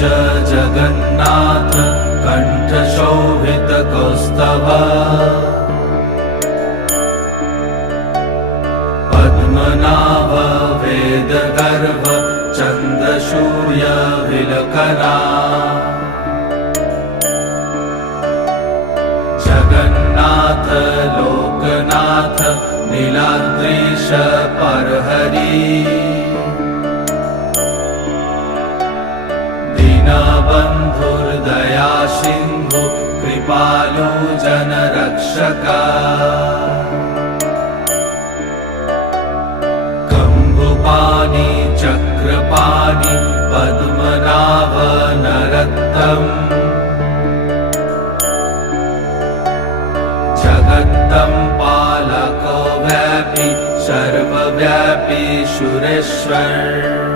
जगन्नाथ कण्ठशोभितकौस्तभ पद्मनाभ वेदगर्भ चन्द्रसूर्यविलकरा जगन्नाथ लोकनाथ नीलाद्रीश परहरि दीनबन्धुर्दया सिन्धु कृपालु जनरक्षका कम्बुपाणि चक्रपाणि पद्मनाभ नरोत्तम जगत्तं पालको व्यापी सर्वव्यापी सुरेश्वर